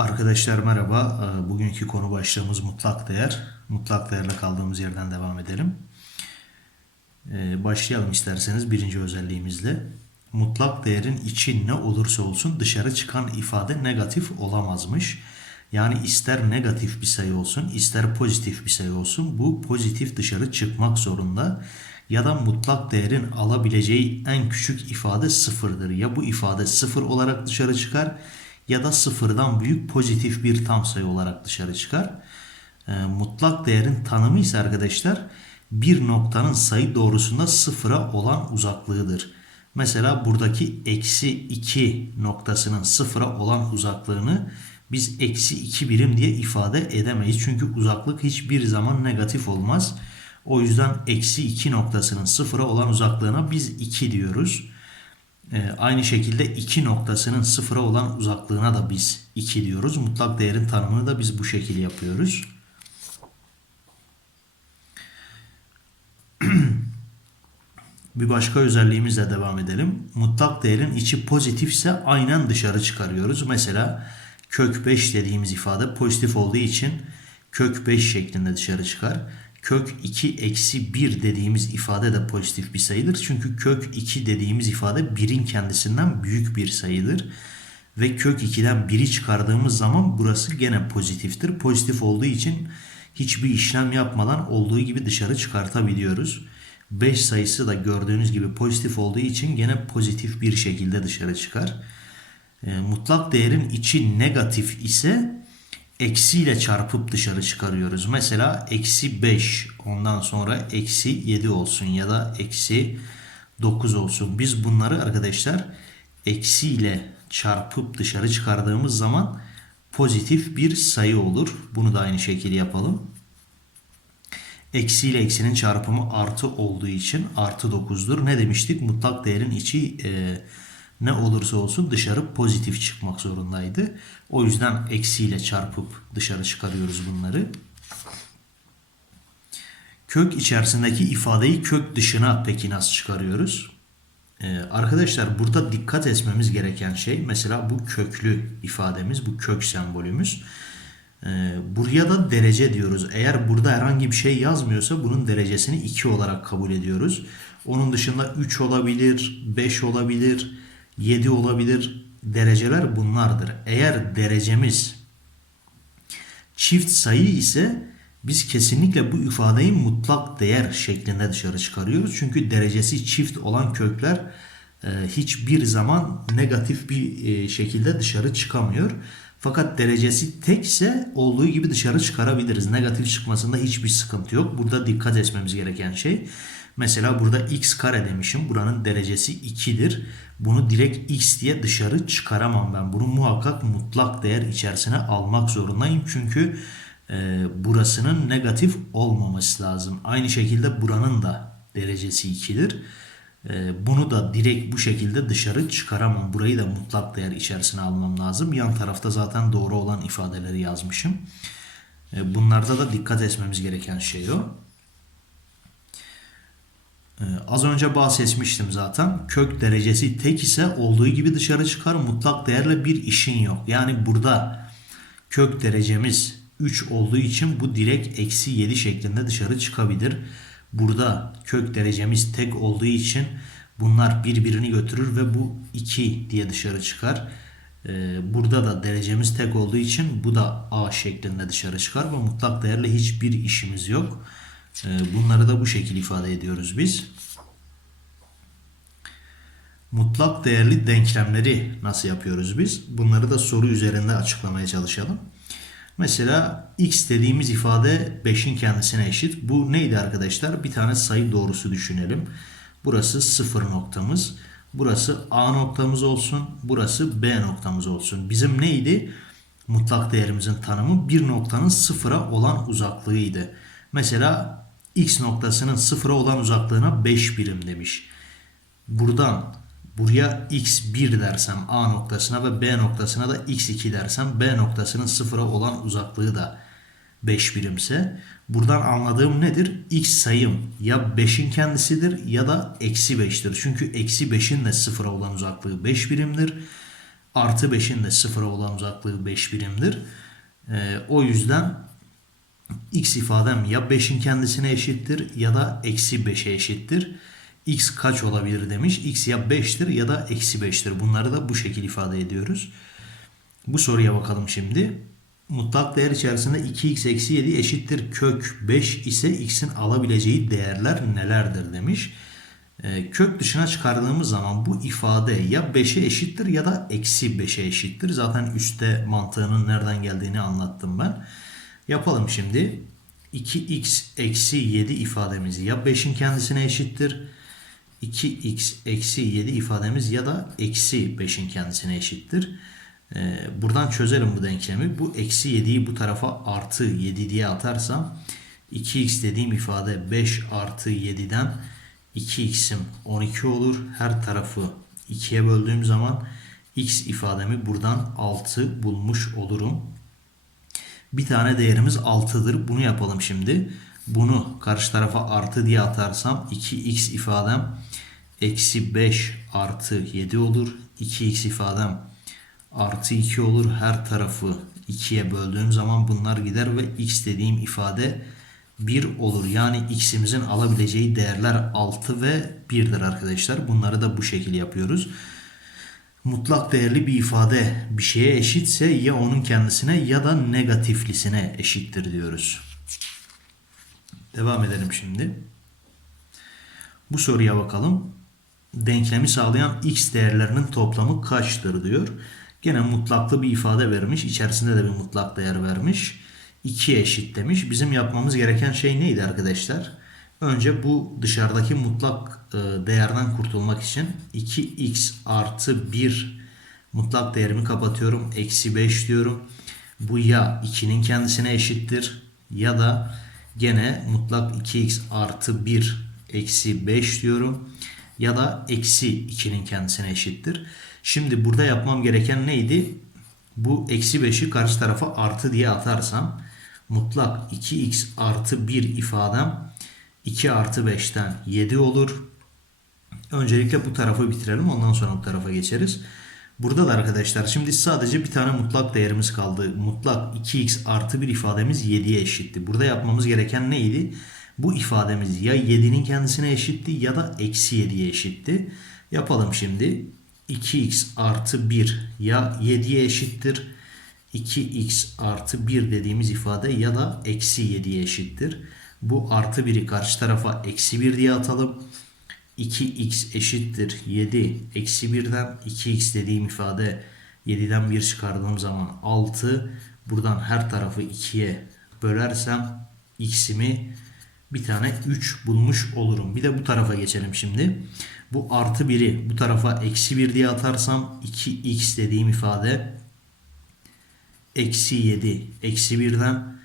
Arkadaşlar merhaba. Ee, Bugünkü konu başlığımız mutlak değer. Mutlak değerle kaldığımız yerden devam edelim. Ee, Başlayalım isterseniz birinci özelliğimizle. Mutlak değerin içi ne olursa olsun dışarı çıkan ifade negatif olamazmış. Yani ister negatif bir sayı olsun ister pozitif bir sayı olsun bu pozitif dışarı çıkmak zorunda. Ya da mutlak değerin alabileceği en küçük ifade sıfırdır. Ya bu ifade sıfır olarak dışarı çıkar ya da sıfırdan büyük pozitif bir tam sayı olarak dışarı çıkar. E, mutlak değerin tanımı ise arkadaşlar bir noktanın sayı doğrusunda sıfıra olan uzaklığıdır. Mesela buradaki eksi 2 noktasının sıfıra olan uzaklığını biz eksi 2 birim diye ifade edemeyiz. Çünkü uzaklık hiçbir zaman negatif olmaz. O yüzden eksi 2 noktasının sıfıra olan uzaklığına biz 2 diyoruz. Ee, aynı şekilde 2 noktasının sıfıra olan uzaklığına da biz 2 diyoruz. Mutlak değerin tanımını da biz bu şekilde yapıyoruz. Bir başka özelliğimizle devam edelim. Mutlak değerin içi pozitifse aynen dışarı çıkarıyoruz. Mesela kök 5 dediğimiz ifade pozitif olduğu için kök 5 şeklinde dışarı çıkar. Kök 2 eksi 1 dediğimiz ifade de pozitif bir sayıdır. Çünkü kök 2 dediğimiz ifade 1'in kendisinden büyük bir sayıdır. Ve kök 2'den 1'i çıkardığımız zaman burası gene pozitiftir. Pozitif olduğu için hiçbir işlem yapmadan olduğu gibi dışarı çıkartabiliyoruz. 5 sayısı da gördüğünüz gibi pozitif olduğu için gene pozitif bir şekilde dışarı çıkar. E, mutlak değerin içi negatif ise eksiyle çarpıp dışarı çıkarıyoruz. Mesela eksi 5 ondan sonra eksi 7 olsun ya da eksi 9 olsun. Biz bunları arkadaşlar eksiyle çarpıp dışarı çıkardığımız zaman pozitif bir sayı olur. Bunu da aynı şekilde yapalım. Eksi ile eksinin çarpımı artı olduğu için artı 9'dur. Ne demiştik? Mutlak değerin içi e, ne olursa olsun dışarı pozitif çıkmak zorundaydı. O yüzden eksiyle çarpıp dışarı çıkarıyoruz bunları. Kök içerisindeki ifadeyi kök dışına peki nasıl çıkarıyoruz? Ee, arkadaşlar burada dikkat etmemiz gereken şey mesela bu köklü ifademiz, bu kök sembolümüz. Ee, buraya da derece diyoruz. Eğer burada herhangi bir şey yazmıyorsa bunun derecesini 2 olarak kabul ediyoruz. Onun dışında 3 olabilir, 5 olabilir, 7 olabilir. Dereceler bunlardır. Eğer derecemiz çift sayı ise biz kesinlikle bu ifadeyi mutlak değer şeklinde dışarı çıkarıyoruz. Çünkü derecesi çift olan kökler e, hiçbir zaman negatif bir e, şekilde dışarı çıkamıyor. Fakat derecesi tekse olduğu gibi dışarı çıkarabiliriz. Negatif çıkmasında hiçbir sıkıntı yok. Burada dikkat etmemiz gereken şey. Mesela burada x kare demişim. Buranın derecesi 2'dir. Bunu direkt x diye dışarı çıkaramam ben. Bunu muhakkak mutlak değer içerisine almak zorundayım. Çünkü e, burasının negatif olmaması lazım. Aynı şekilde buranın da derecesi 2'dir. E, bunu da direkt bu şekilde dışarı çıkaramam. Burayı da mutlak değer içerisine almam lazım. Yan tarafta zaten doğru olan ifadeleri yazmışım. E, bunlarda da dikkat etmemiz gereken şey o. Ee, az önce bahsetmiştim zaten. Kök derecesi tek ise olduğu gibi dışarı çıkar. Mutlak değerle bir işin yok. Yani burada kök derecemiz 3 olduğu için bu direkt eksi 7 şeklinde dışarı çıkabilir. Burada kök derecemiz tek olduğu için bunlar birbirini götürür ve bu 2 diye dışarı çıkar. Ee, burada da derecemiz tek olduğu için bu da A şeklinde dışarı çıkar ve mutlak değerle hiçbir işimiz yok. Ee, bunları da bu şekilde ifade ediyoruz biz. Mutlak değerli denklemleri nasıl yapıyoruz biz? Bunları da soru üzerinde açıklamaya çalışalım. Mesela x dediğimiz ifade 5'in kendisine eşit. Bu neydi arkadaşlar? Bir tane sayı doğrusu düşünelim. Burası 0 noktamız. Burası A noktamız olsun. Burası B noktamız olsun. Bizim neydi? Mutlak değerimizin tanımı bir noktanın sıfıra olan uzaklığıydı. Mesela x noktasının sıfıra olan uzaklığına 5 birim demiş. Buradan buraya x1 dersem A noktasına ve B noktasına da x2 dersem B noktasının sıfıra olan uzaklığı da 5 birimse buradan anladığım nedir? X sayım ya 5'in kendisidir ya da eksi 5'tir. Çünkü eksi 5'in de sıfıra olan uzaklığı 5 birimdir. Artı 5'in de sıfıra olan uzaklığı 5 birimdir. Ee, o yüzden x ifadem ya 5'in kendisine eşittir ya da eksi 5'e eşittir. x kaç olabilir demiş. x ya 5'tir ya da eksi 5'tir. Bunları da bu şekilde ifade ediyoruz. Bu soruya bakalım şimdi. Mutlak değer içerisinde 2x eksi 7 eşittir kök 5 ise x'in alabileceği değerler nelerdir demiş. Ee, kök dışına çıkardığımız zaman bu ifade ya 5'e eşittir ya da eksi 5'e eşittir. Zaten üstte mantığının nereden geldiğini anlattım ben. Yapalım şimdi. 2x eksi 7 ifademiz ya 5'in kendisine eşittir. 2x eksi 7 ifademiz ya da eksi 5'in kendisine eşittir. Ee, buradan çözelim bu denklemi. Bu eksi 7'yi bu tarafa artı 7 diye atarsam 2x dediğim ifade 5 artı 7'den 2x'im 12 olur. Her tarafı 2'ye böldüğüm zaman x ifademi buradan 6 bulmuş olurum. Bir tane değerimiz 6'dır. Bunu yapalım şimdi. Bunu karşı tarafa artı diye atarsam 2x ifadem eksi 5 artı 7 olur. 2x ifadem artı 2 olur. Her tarafı 2'ye böldüğüm zaman bunlar gider ve x dediğim ifade 1 olur. Yani x'imizin alabileceği değerler 6 ve 1'dir arkadaşlar. Bunları da bu şekilde yapıyoruz. Mutlak değerli bir ifade bir şeye eşitse ya onun kendisine ya da negatiflisine eşittir diyoruz. Devam edelim şimdi. Bu soruya bakalım. Denklemi sağlayan x değerlerinin toplamı kaçtır diyor. Gene mutlaklı bir ifade vermiş. İçerisinde de bir mutlak değer vermiş. 2 eşit demiş. Bizim yapmamız gereken şey neydi arkadaşlar? Önce bu dışarıdaki mutlak e, değerden kurtulmak için 2x artı 1 mutlak değerimi kapatıyorum. Eksi 5 diyorum. Bu ya 2'nin kendisine eşittir ya da gene mutlak 2x artı 1 eksi 5 diyorum. Ya da eksi 2'nin kendisine eşittir. Şimdi burada yapmam gereken neydi? Bu eksi 5'i karşı tarafa artı diye atarsam mutlak 2x artı 1 ifadem 2 artı 5'ten 7 olur. Öncelikle bu tarafı bitirelim ondan sonra bu tarafa geçeriz. Burada da arkadaşlar şimdi sadece bir tane mutlak değerimiz kaldı. Mutlak 2x artı 1 ifademiz 7'ye eşitti. Burada yapmamız gereken neydi? Bu ifademiz ya 7'nin kendisine eşitti ya da eksi 7'ye eşitti. Yapalım şimdi. 2x artı 1 ya 7'ye eşittir. 2x artı 1 dediğimiz ifade ya da eksi 7'ye eşittir. Bu artı 1'i karşı tarafa eksi 1 diye atalım. 2x eşittir 7 eksi 1'den 2x dediğim ifade 7'den 1 çıkardığım zaman 6. Buradan her tarafı 2'ye bölersem x'imi bir tane 3 bulmuş olurum. Bir de bu tarafa geçelim şimdi. Bu artı 1'i bu tarafa eksi 1 diye atarsam 2x dediğim ifade eksi 7 eksi 1'den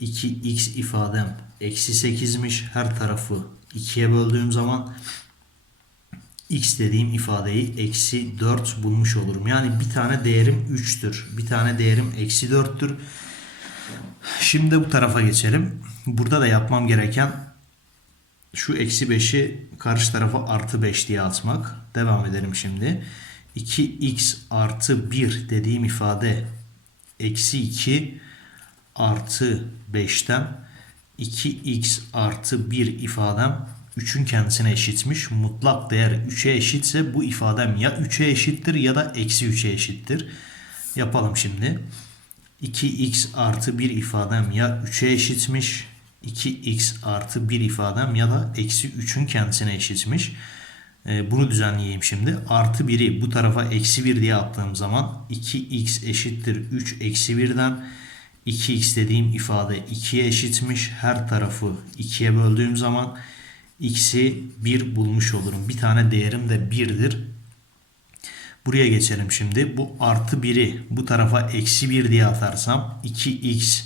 2x ifadem eksi 8'miş. Her tarafı 2'ye böldüğüm zaman x dediğim ifadeyi eksi 4 bulmuş olurum. Yani bir tane değerim 3'tür. Bir tane değerim eksi 4'tür. Şimdi bu tarafa geçelim. Burada da yapmam gereken şu eksi 5'i karşı tarafa artı 5 diye atmak. Devam edelim şimdi. 2x artı 1 dediğim ifade eksi 2 artı 5'ten 2x artı 1 ifadem 3'ün kendisine eşitmiş. Mutlak değer 3'e eşitse bu ifadem ya 3'e eşittir ya da eksi 3'e eşittir. Yapalım şimdi. 2x artı 1 ifadem ya 3'e eşitmiş 2x artı 1 ifadem ya da eksi 3'ün kendisine eşitmiş. Ee, bunu düzenleyeyim şimdi. Artı 1'i bu tarafa eksi 1 diye attığım zaman 2x eşittir 3 eksi 1'den 2x dediğim ifade 2'ye eşitmiş. Her tarafı 2'ye böldüğüm zaman x'i 1 bulmuş olurum. Bir tane değerim de 1'dir. Buraya geçelim şimdi. Bu artı 1'i bu tarafa eksi 1 diye atarsam 2x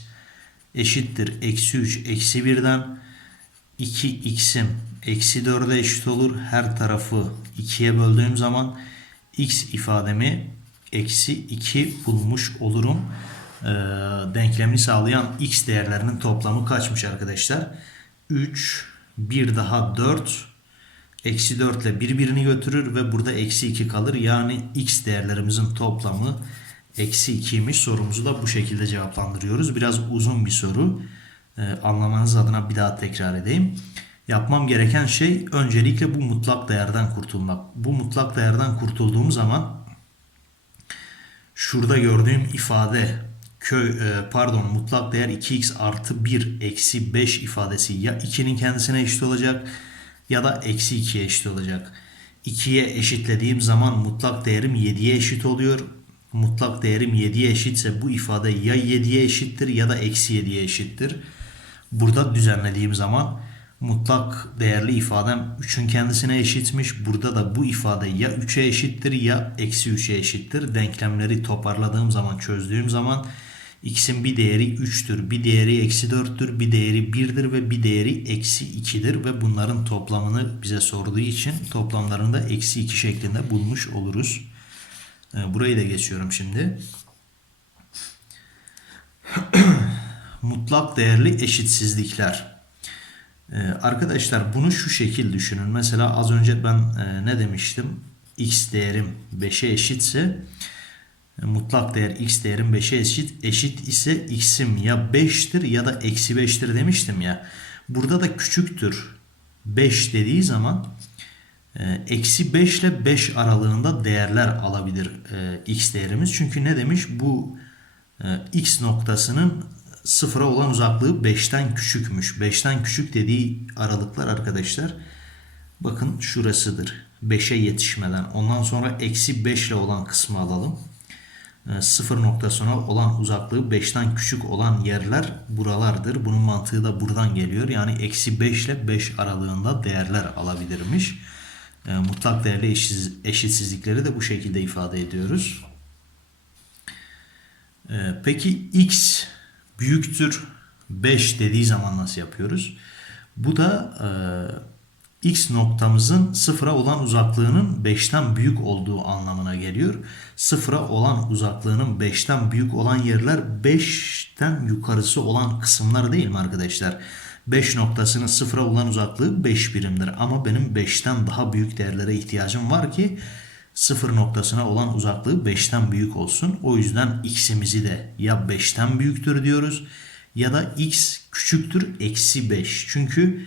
eşittir eksi 3 eksi 1'den 2x'im eksi 4'e eşit olur. Her tarafı 2'ye böldüğüm zaman x ifademi eksi 2 bulmuş olurum. Ee, denklemi sağlayan x değerlerinin toplamı kaçmış arkadaşlar? 3, 1 daha 4, Eksi 4 ile birbirini götürür ve burada eksi 2 kalır. Yani x değerlerimizin toplamı eksi 2'ymiş. Sorumuzu da bu şekilde cevaplandırıyoruz. Biraz uzun bir soru. Ee, anlamanız adına bir daha tekrar edeyim. Yapmam gereken şey öncelikle bu mutlak değerden kurtulmak. Bu mutlak değerden kurtulduğum zaman şurada gördüğüm ifade köy e, pardon mutlak değer 2x artı 1 eksi 5 ifadesi ya 2'nin kendisine eşit olacak ya da eksi 2'ye eşit olacak. 2'ye eşitlediğim zaman mutlak değerim 7'ye eşit oluyor. Mutlak değerim 7'ye eşitse bu ifade ya 7'ye eşittir ya da eksi 7'ye eşittir. Burada düzenlediğim zaman mutlak değerli ifadem 3'ün kendisine eşitmiş. Burada da bu ifade ya 3'e eşittir ya eksi 3'e eşittir. Denklemleri toparladığım zaman çözdüğüm zaman x'in bir değeri 3'tür, bir değeri eksi 4'tür, bir değeri 1'dir ve bir değeri eksi 2'dir ve bunların toplamını bize sorduğu için toplamlarını da eksi 2 şeklinde bulmuş oluruz. Ee, Burayı da geçiyorum şimdi. Mutlak değerli eşitsizlikler. Ee, arkadaşlar bunu şu şekil düşünün. Mesela az önce ben e, ne demiştim? x değerim 5'e eşitse mutlak değer x değerim 5'e eşit, eşit ise x'im ya 5'tir ya da eksi 5'tir demiştim ya. Burada da küçüktür 5 dediği zaman e, eksi 5 ile 5 aralığında değerler alabilir e, x değerimiz. Çünkü ne demiş? Bu e, x noktasının sıfıra olan uzaklığı 5'ten küçükmüş. 5'ten küçük dediği aralıklar arkadaşlar bakın şurasıdır. 5'e yetişmeden. Ondan sonra eksi 5 ile olan kısmı alalım. E, sıfır noktasına olan uzaklığı 5'ten küçük olan yerler buralardır. Bunun mantığı da buradan geliyor. Yani eksi 5 ile 5 aralığında değerler alabilirmiş. E, mutlak değerli eşitsizlikleri de bu şekilde ifade ediyoruz. E, peki x büyüktür 5 dediği zaman nasıl yapıyoruz? Bu da e, x noktamızın sıfıra olan uzaklığının 5'ten büyük olduğu anlamına geliyor. Sıfıra olan uzaklığının 5'ten büyük olan yerler 5'ten yukarısı olan kısımlar değil mi arkadaşlar? 5 noktasının sıfıra olan uzaklığı 5 birimdir. Ama benim 5'ten daha büyük değerlere ihtiyacım var ki sıfır noktasına olan uzaklığı 5'ten büyük olsun. O yüzden x'imizi de ya 5'ten büyüktür diyoruz ya da x küçüktür eksi 5. Çünkü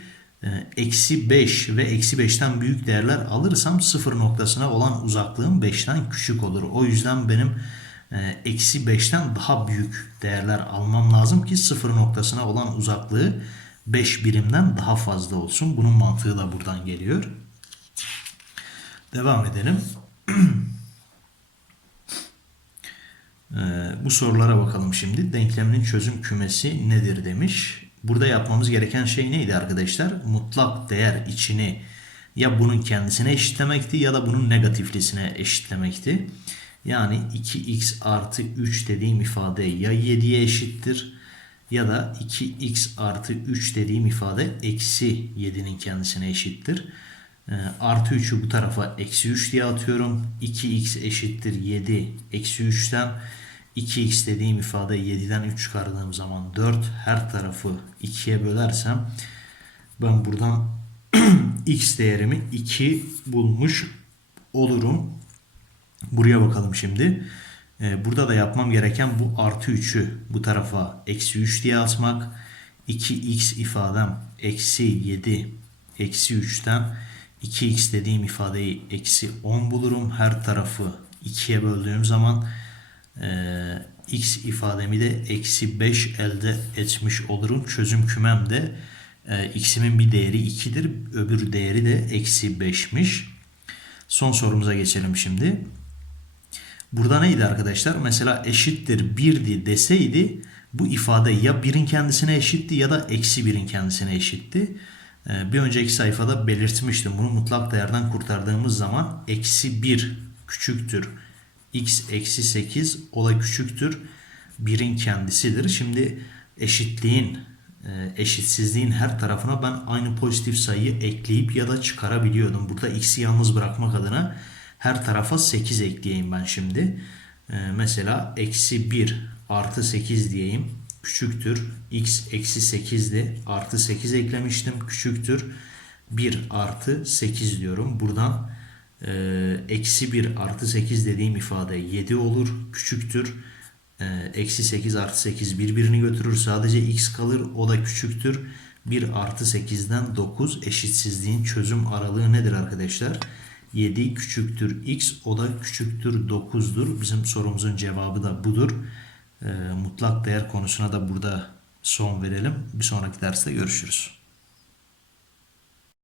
eksi 5 ve eksi 5'ten büyük değerler alırsam sıfır noktasına olan uzaklığım 5'ten küçük olur. O yüzden benim e, eksi 5'ten daha büyük değerler almam lazım ki sıfır noktasına olan uzaklığı 5 birimden daha fazla olsun. Bunun mantığı da buradan geliyor. Devam edelim. Ee, bu sorulara bakalım şimdi. Denklemin çözüm kümesi nedir demiş. Burada yapmamız gereken şey neydi arkadaşlar? Mutlak değer içini ya bunun kendisine eşitlemekti ya da bunun negatiflisine eşitlemekti. Yani 2x artı 3 dediğim ifade ya 7'ye eşittir ya da 2x artı 3 dediğim ifade eksi 7'nin kendisine eşittir. E, artı 3'ü bu tarafa eksi 3 diye atıyorum. 2x eşittir 7 eksi 3'ten 2x dediğim ifade 7'den 3 çıkardığım zaman 4 her tarafı 2'ye bölersem ben buradan x değerimi 2 bulmuş olurum. Buraya bakalım şimdi. Ee, burada da yapmam gereken bu artı 3'ü bu tarafa eksi 3 diye atmak. 2x ifadem eksi 7 eksi 3'ten 2x dediğim ifadeyi eksi 10 bulurum. Her tarafı 2'ye böldüğüm zaman x ifademi de eksi 5 elde etmiş olurum. Çözüm kümemde e, x'imin bir değeri 2'dir. Öbür değeri de eksi 5'miş. Son sorumuza geçelim şimdi. Burada neydi arkadaşlar? Mesela eşittir 1'di deseydi bu ifade ya 1'in kendisine eşitti ya da eksi 1'in kendisine eşitti. Ee, bir önceki sayfada belirtmiştim. Bunu mutlak değerden kurtardığımız zaman eksi 1 küçüktür. X eksi 8 o da küçüktür. 1'in kendisidir. Şimdi eşitliğin e, eşitsizliğin her tarafına ben aynı pozitif sayıyı ekleyip ya da çıkarabiliyordum. Burada x'i yalnız bırakmak adına her tarafa 8 ekleyeyim ben şimdi. Ee, mesela eksi 1 artı 8 diyeyim. Küçüktür. x eksi 8'di. Artı 8 eklemiştim. Küçüktür. 1 artı 8 diyorum. Buradan e, eksi 1 artı 8 dediğim ifade 7 olur. Küçüktür. E, eksi 8 artı 8 birbirini götürür. Sadece x kalır. O da küçüktür. 1 artı 8'den 9 eşitsizliğin çözüm aralığı nedir arkadaşlar? 7 küçüktür x o da küçüktür 9'dur. Bizim sorumuzun cevabı da budur. E, mutlak değer konusuna da burada son verelim. Bir sonraki derste görüşürüz.